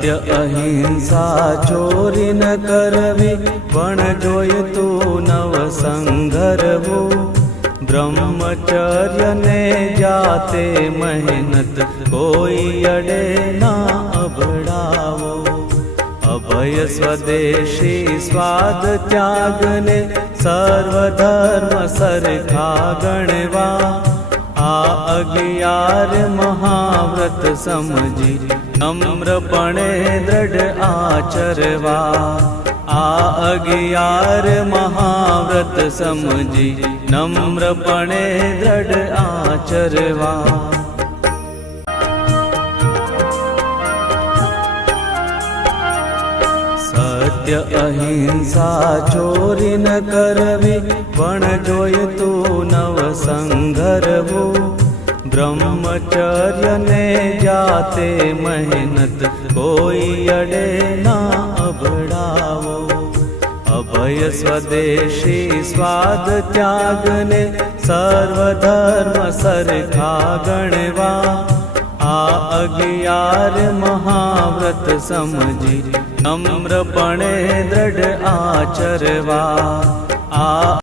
સત્ય અહિંસા ચોરી ન કરવી, પણ જોઈતું નવ સંઘરવું. બ્રહ્મચર્ય ને જાતે મહેનત, કોઈ અડે ના અભડાવો. અભય સ્વદેશી સ્વાદ ત્યાગને, સર્વધર્મ સરખા ગણવા. આ 11 મહાવ્રત સમજી, નમ્રપણે દ્રઢ આચરવા. આ 11 મહાવ્રત સમજી, નમ્રપણે દ્રઢ આચરવા. સત્ય અહિંસા ચોરી ન કરવી, પણ જોઈતું નવ સંઘરવું. બ્રહ્મચર્ય ને જાતે મહેનત, કોઈ અડે ના અભડાવો. અભય સ્વદેશી સ્વાદ ત્યાગને, સર્વધર્મ સરખા ગણવા. આ 11 મહાવ્રત સમજી, નમ્રપણે દ્રઢ આચરવા. આ